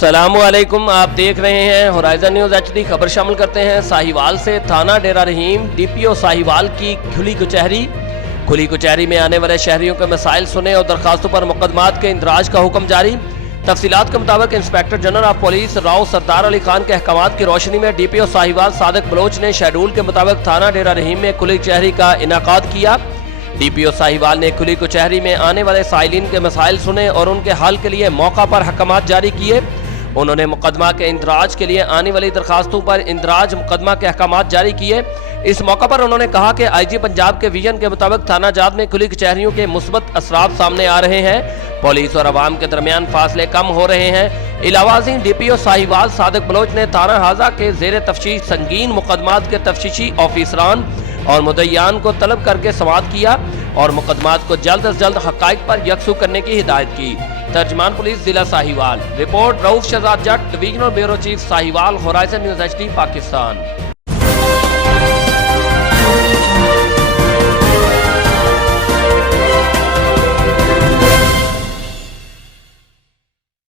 अस्सलाम वालेकुम, आप देख रहे हैं होराइजन न्यूज़ HD। खबर शामिल करते हैं साहिवाल से। थाना डेरा रहीम DPO साहिवाल की खुली कचहरी में आने वाले शहरियों के मसाइल सुने और दरखास्तों पर मुकदमात के इंदराज का हुक्म जारी। तफसीलात के मुताबिक inspector general of police Rao Sardar Ali Khan के अहकामात की रोशनी में DPO साहिवाल सादिक बलोच ने शेड्यूल के मुताबिक थाना डेरा रहीम में खुली कचहरी का इनाकाद किया। DPO साहिवाल ने खुली कचहरी में आने वाले साइलिन के मसाइल सुने और उनके हल के लिए मौका पर अहकामात जारी किए। उन्होंने मुकदमा के इंदराज के लिए आने वाली दरखास्तों पर इंदराज मुकदमा के अहकामात जारी किए। इस मौका पर उन्होंने कहा कि IG पंजाब के विजन के मुताबिक थाना जात में खुली कचहरियों के मुस्बत असरात सामने आ रहे हैं। पुलिस और अवाम के दरमियान फासले कम हो रहे हैं। इलावाजी DPO साहिवाल सादिक बलोच ने थाना हाजा के जेर तफ्तीश संगीन मुकदमात के तफ्तीशी ऑफिसरान और मुद्दईयान को तलब करके समाअत किया और मुकदमात को जल्द अज जल्द हक़ाइक़ पर यकसू करने की हिदायत की। तर्जमान पुलिस जिला Sahiwal. Report Rauf Shahzad Jat, divisional bureau chief Sahiwal, Horizon News HD, Pakistan.